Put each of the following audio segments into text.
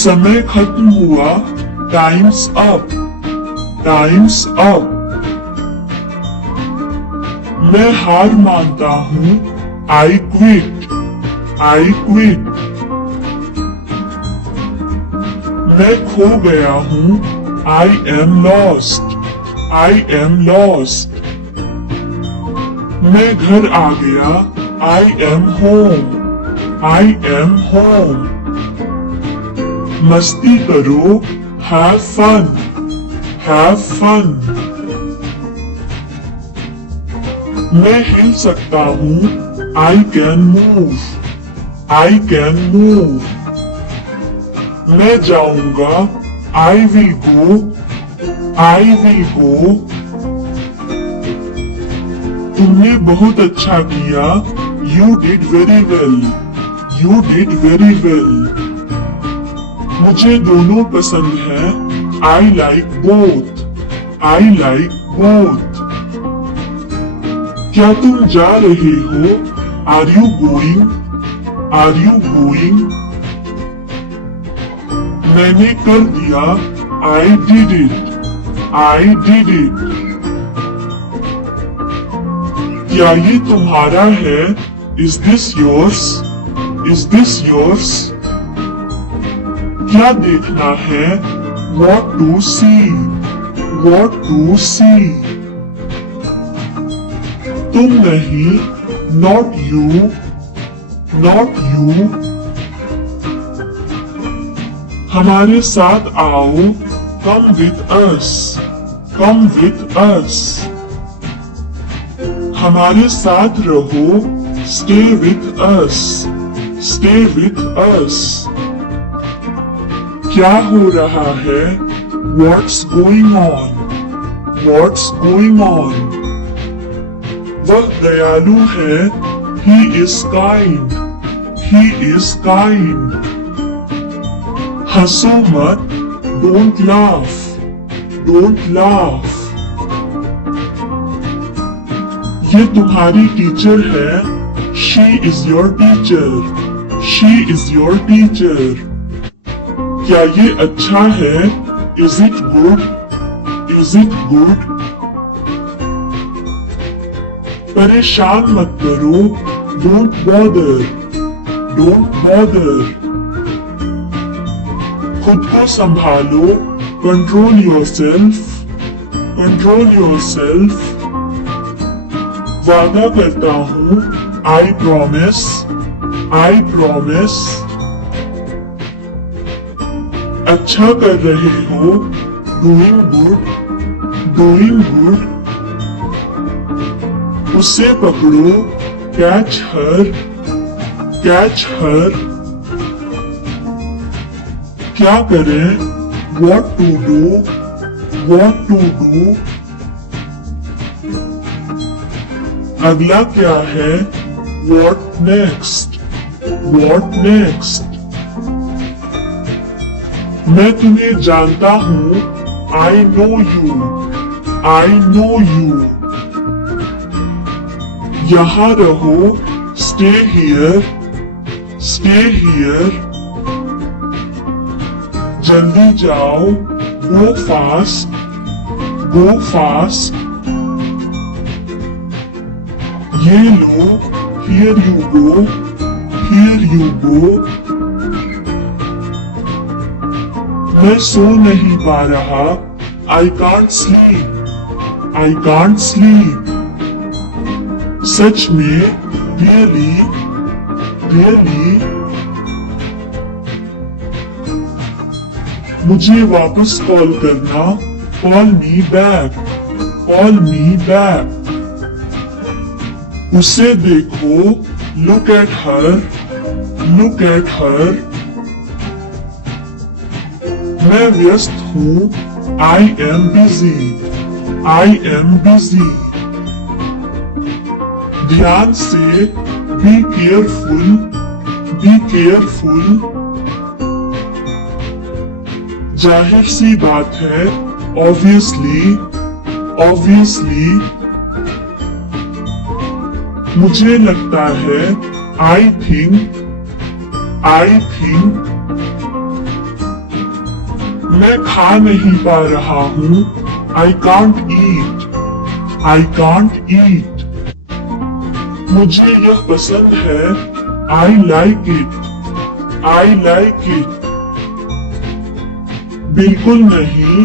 समय खत्म हुआ, टाइम्स अप, टाइम्स अप। मैं हार मानता हूँ, आई क्विट, आई क्विट। मैं खो गया हूँ, I am lost, I am lost. मैं घर आ गया, I am home, I am home. मस्ती करो, हैव फन, हैव फन। मैं हिल सकता हूँ, I can move, I can move. मैं जाऊंगा, I will go, I will go. तुमने बहुत अच्छा किया, you did very well, you did very well. मुझे दोनों पसंद है, I like both, I like both. क्या तुम जा रहे हो, are you going, are you going. मैंने कर दिया, I did it, I did it. क्या ये तुम्हारा है, is this yours, is this yours. क्या देखना है, what to see, what to see. तुम नहीं, नॉट यू, नॉट यू। हमारे साथ आओ, come with us, come with us. हमारे साथ रहो, stay with us, stay with us. क्या हो रहा है, what's going on, what's going on. वह दयालु है, he is kind, he is kind. हंसो मत, डोंट लाफ, डोंट लाफ। ये तुम्हारी टीचर है, she is your teacher, she is your teacher. क्या ये अच्छा है, is it good, is it good. परेशान मत करो, डोंट बॉदर, डोंट बॉदर। खुद को संभालो, कंट्रोल योरसेल्फ, कंट्रोल योरसेल्फ। वादा करता हूँ, आई प्रॉमिस, आई प्रॉमिस। अच्छा कर रहे हो, डूइंग गुड, डूइंग गुड। उसे पकड़ो, कैच हर, कैच हर। क्या करें, what to do, what to do। अगला क्या है, what next, what next। मैं तुम्हें जानता हूँ, I know you, I know you। यहाँ रहो, stay here, stay here। जल्दी जाओ, go fast, go fast। ये लो, here you go, here you go। मैं सो नहीं पा रहा, I can't sleep, I can't sleep। सच में, really, really। मुझे वापस कॉल करना, call me back, call me back. उसे देखो, look at her, look at her. मैं व्यस्त हूँ, I am busy, I am busy. ध्यान से, बी केयरफुल, बी केयरफुल। जाहिर सी बात है, ऑब्वियसली, ऑब्वियसली। मुझे लगता है, आई थिंक, आई थिंक। मैं खा नहीं पा रहा हूँ। I can't eat. I can't eat. मुझे यह पसंद है। I like it. I like it. बिल्कुल नहीं।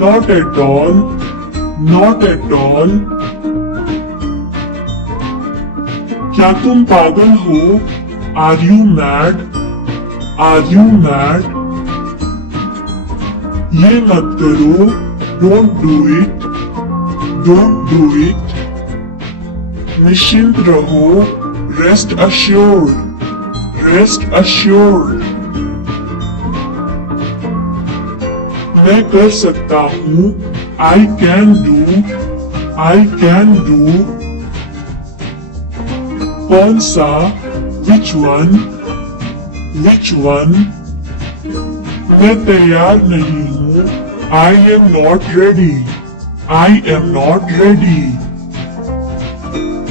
Not at all. Not at all. क्या तुम पागल हो? Are you mad? Are you mad? ये मत करो। Don't do it. Don't do it. निश्चिंत रहो। Rest assured. Rest assured. मैं कर सकता हूँ। I can do. I can do. कौन सा? Which one? Which one? मैं तैयार नहीं हूँ। I am not ready. I am not ready.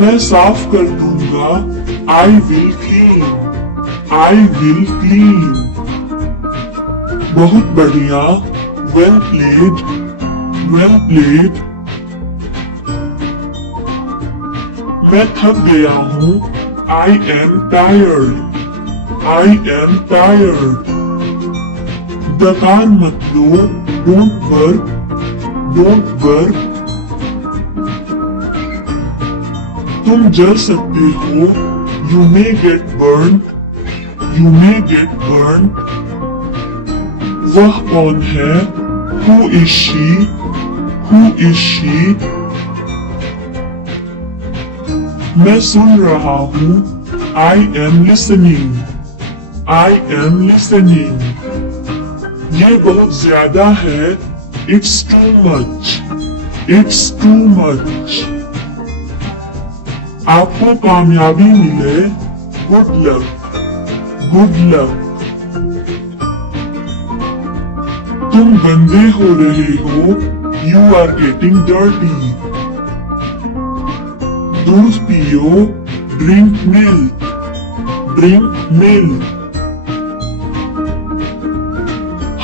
मैं साफ कर दूंगा। I will clean. I will clean. बहुत बढ़िया। Well played. Well played. मैं थक गया हूँ। I am tired. I am tired. दकान मत लो। Don't work. Don't work. तुम जल सकते हो। You may get burnt. You may get burnt. वह कौन है? Who is she? Who is she? मैं सुन रहा हूँ। I am listening. I am listening. ये बहुत ज्यादा है। It's too much. It's too much. आपको कामयाबी मिले। Good luck. Good luck. तुम गंदे हो रहे हो। You are getting dirty. दूध पियो। Drink milk. Drink milk.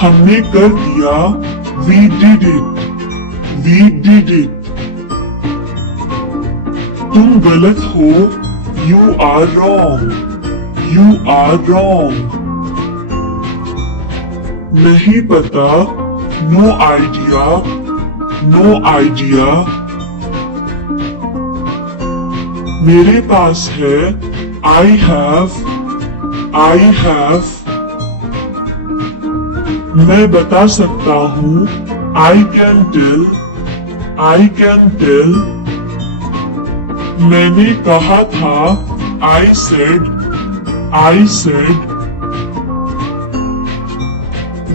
हमने कर दिया। We did it. We did it. तुम गलत हो। You are wrong. You are wrong. नहीं पता। No idea. No idea. मेरे पास है। I have. I have. मैं बता सकता हूँ। I can tell. I can tell. मैंने कहा था। I said. I said.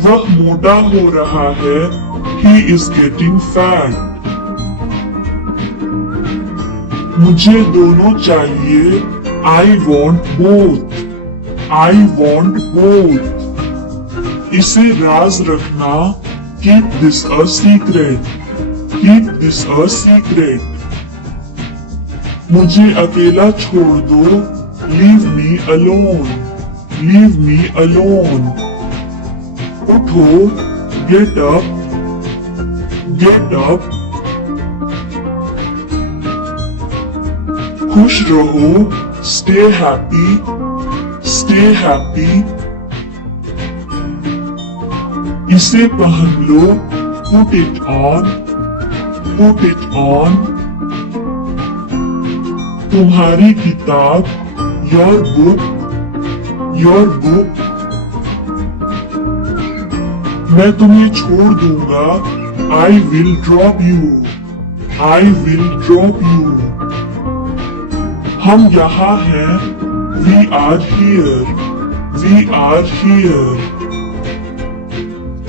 वह मोटा हो रहा है। He is getting fat. मुझे दोनों चाहिए। I want both. I want both. इसे राज रखना। Keep this a secret. Keep this a secret. मुझे अकेला छोड़ दो। Leave me alone. Leave me alone. उठो। Get up. Get up. खुश रहो। Stay happy. Stay happy. इसे पहन लो। Put it on. Put it on. तुम्हारी किताब। Your book. Your book. मैं तुम्हें छोड़ दूंगा। I will drop you. I will drop you. हम यहाँ हैं। We are here. We are here.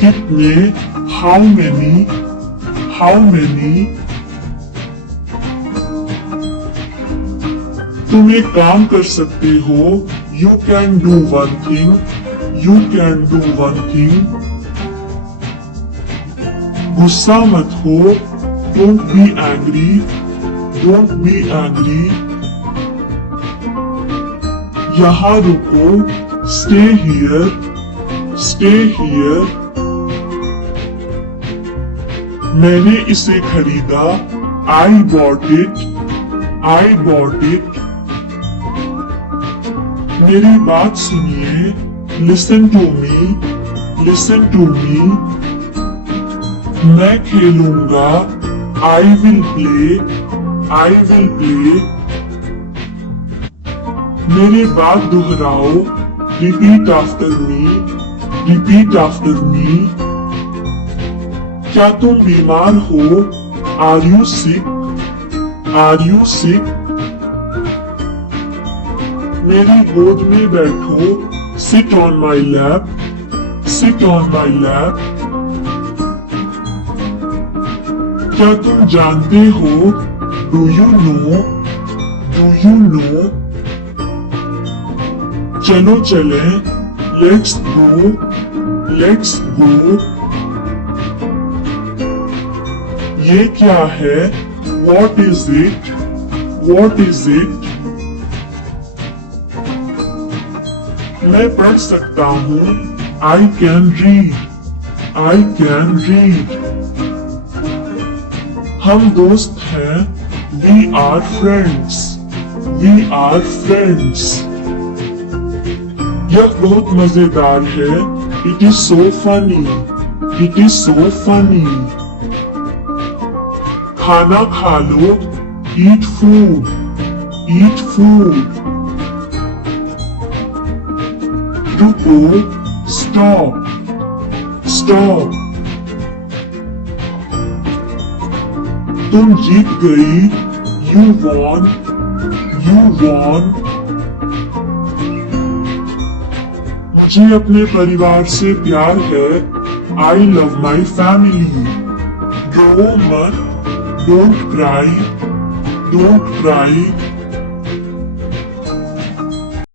कितने? How many? How many? तुम एक काम कर सकते हो। You can do one thing. You can do one thing. गुस्सा मत हो। Don't be angry. Don't be angry. यहाँ रुको। Stay here. Stay here. मैंने इसे खरीदा, I bought it, I bought it. मेरी बात सुनिए, listen to me, listen to me. मैं खेलूंगा, I will play, I will play. मेरी बात दोहराओ, repeat after me, repeat after me. क्या तुम बीमार हो? Are you sick? Are you sick? मेरी गोद में बैठो, sit on my lap, sit on my lap. क्या तुम जानते हो? Do you know? Do you know? चलो चलें, let's go, let's go. ये क्या है? What is it? What is it? मैं पढ़ सकता हूँ, I can read, I can read. हम दोस्त हैं, we are friends, we are friends. यह बहुत मजेदार है, it is so funny, it is so funny. खाना खा लो, eat food, eat food. रुको, stop, stop. तुम जीत गई, you won, you won. मुझे अपने परिवार से प्यार है, I love my family. रो मत, don't cry, don't cry.